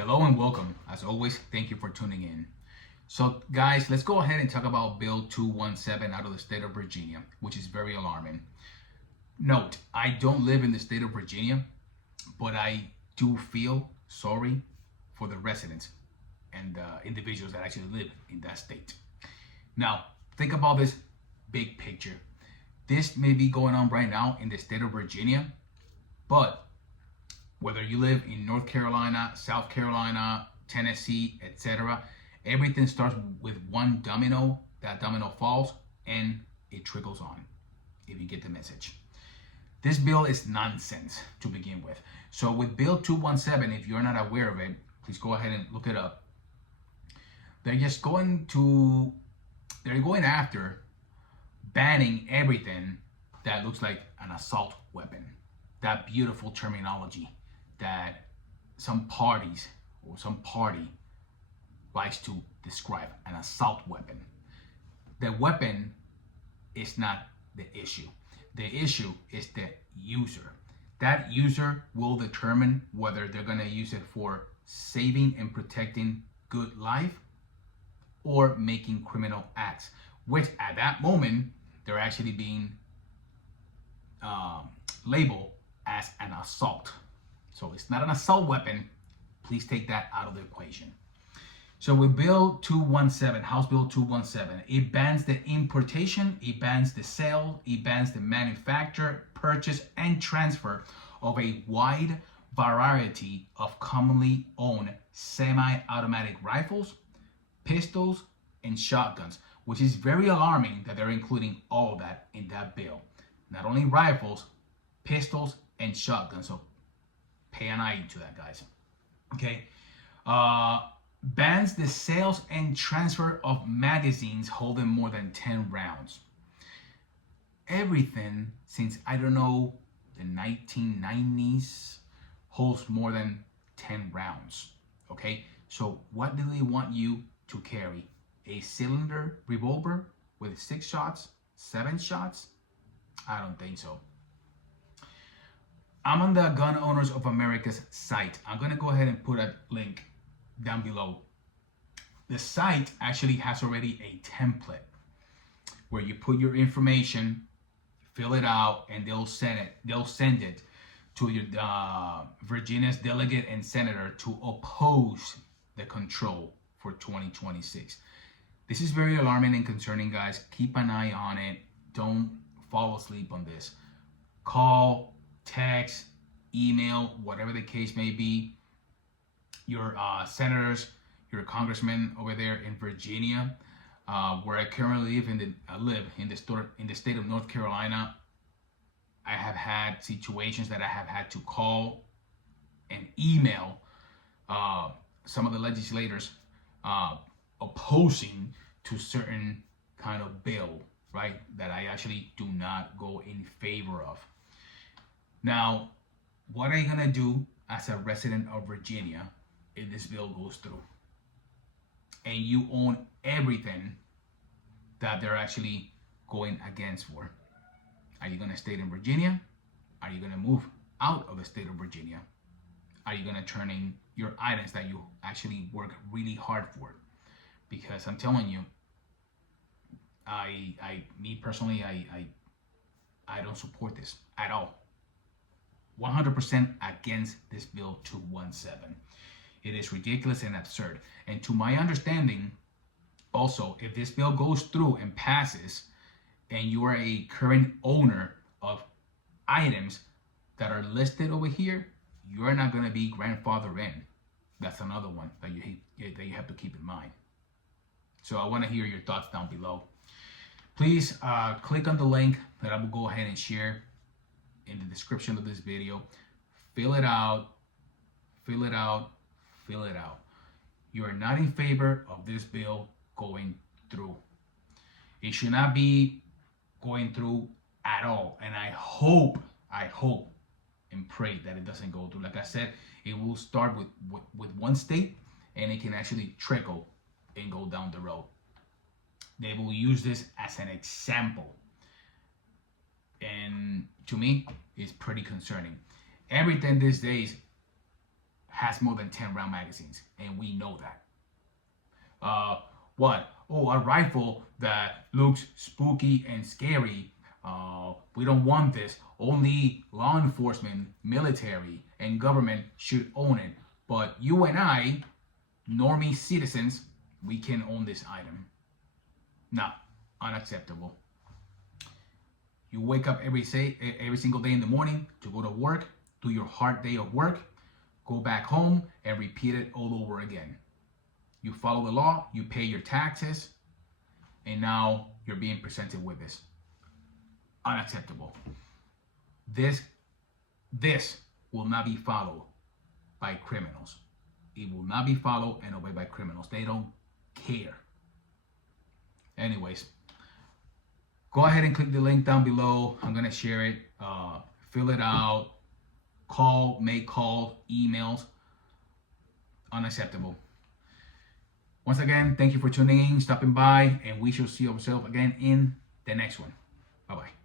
Hello and welcome. As always, thank you for tuning in. So, guys, let's go ahead and talk about Bill 217 out of the state of Virginia, which is very alarming. Note, I don't live in the state of Virginia, but I do feel sorry for the residents and individuals that actually live in that state. Now, think about this big picture. This may be going on right now in the state of Virginia, but whether you live in North Carolina, South Carolina, Tennessee, etc., everything starts with one domino. That domino falls and it trickles on, if you get the message. This bill is nonsense to begin with. So with Bill 217, if you're not aware of it, please go ahead and look it up. They're going after banning everything that looks like an assault weapon. That beautiful terminology that some parties or some party likes to describe, an assault weapon. The weapon is not the issue. The issue is the user. That user will determine whether they're going to use it for saving and protecting good life or making criminal acts, which at that moment they're actually being labeled as an assault. So it's not an assault weapon. Please take that out of the equation. So with Bill 217, House Bill 217, it bans the importation, it bans the sale, it bans the manufacture, purchase, and transfer of a wide variety of commonly owned semi-automatic rifles, pistols, and shotguns, which is very alarming that they're including all of that in that bill. Not only rifles, pistols, and shotguns. So pay an eye to that, guys. Okay. Bans the sales and transfer of magazines holding more than 10 rounds. Everything since, I don't know, the 1990s holds more than 10 rounds. Okay. So what do they want you to carry? A cylinder revolver with 6 shots, 7 shots? I don't think so. I'm on the Gun Owners of America's site. I'm going to go ahead and put a link down below. The site actually has already a template where you put your information, fill it out, and they'll send it to your Virginia's delegate and senator to oppose the control for 2026. This is very alarming and concerning, guys. Keep an eye on it. Don't fall asleep on this. Call, text, email, whatever the case may be, your senators, your congressmen over there in Virginia, where I currently live in the state of North Carolina. I have had situations that I have had to call and email some of the legislators opposing to certain kind of bill, right, that I actually do not go in favor of. Now, what are you gonna do as a resident of Virginia if this bill goes through and you own everything that they're actually going against for? Are you gonna stay in Virginia? Are you gonna move out of the state of Virginia? Are you gonna turn in your items that you actually work really hard for? Because I'm telling you, me personally, I don't support this at all. 100% against this bill 217. It is ridiculous and absurd. And to my understanding, also, if this bill goes through and passes, and you are a current owner of items that are listed over here, you're not going to be grandfathered in. That's another one that you have to keep in mind. So I want to hear your thoughts down below. Please click on the link that I will go ahead and share in the description of this video. Fill it out, fill it out, fill it out. You are not in favor of this bill going through. It should not be going through at all. And I hope and pray that it doesn't go through. Like I said, it will start with one state and it can actually trickle and go down the road. They will use this as an example. And to me, it's pretty concerning. Everything these days has more than 10 round magazines, and we know that. What? Oh, a rifle that looks spooky and scary. We don't want this. Only law enforcement, military, and government should own it. But you and I, normie citizens, we can own this item. No, unacceptable. You wake up every single day in the morning to go to work, do your hard day of work, go back home, and repeat it all over again. You follow the law, you pay your taxes, and now you're being presented with this. Unacceptable. This will not be followed by criminals. It will not be followed and obeyed by criminals. They don't care. Anyways, go ahead and click the link down below. I'm gonna share it. Fill it out. Make calls, emails. Unacceptable. Once again, thank you for tuning in, stopping by, and we shall see ourselves again in the next one. Bye-bye.